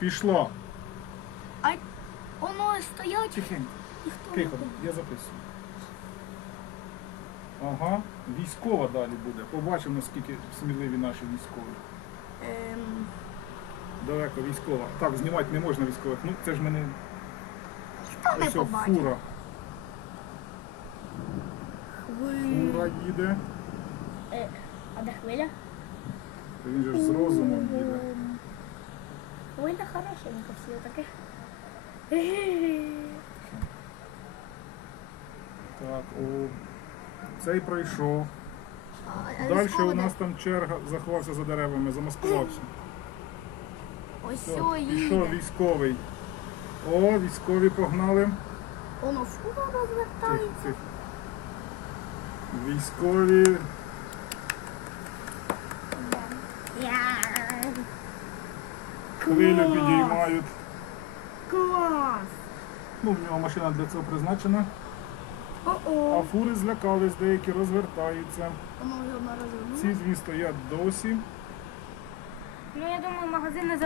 Пішло. А воно стоять. Тихенько. Ніхто не Тихо, ходить. я записую. Ага, військова далі буде. Побачимо, наскільки сміливі наші військові. Далеко військова. Так, знімати не можна військових. Ну, це ж мене Ніхто не ось побачить. фура. Фура їде. А де хвиля? Він же ж з розумом їде. Хвиля хорошенька, все таке. Так, о, цей пройшов. А Далі військовий у де? нас там черга, заховався за деревами, замаскувався. Ось Все, сьо пішов їде. військовий. О, військові погнали. Воно фура Тих, розвертається. тих. Військові. Хвилю підіймають. Клас! Ну, в нього машина для цього призначена. А О-о! фури злякались, деякі розвертаються. Воно його розвернуло. Ці, звісно, стоять досі. Ну, я думаю, магазин не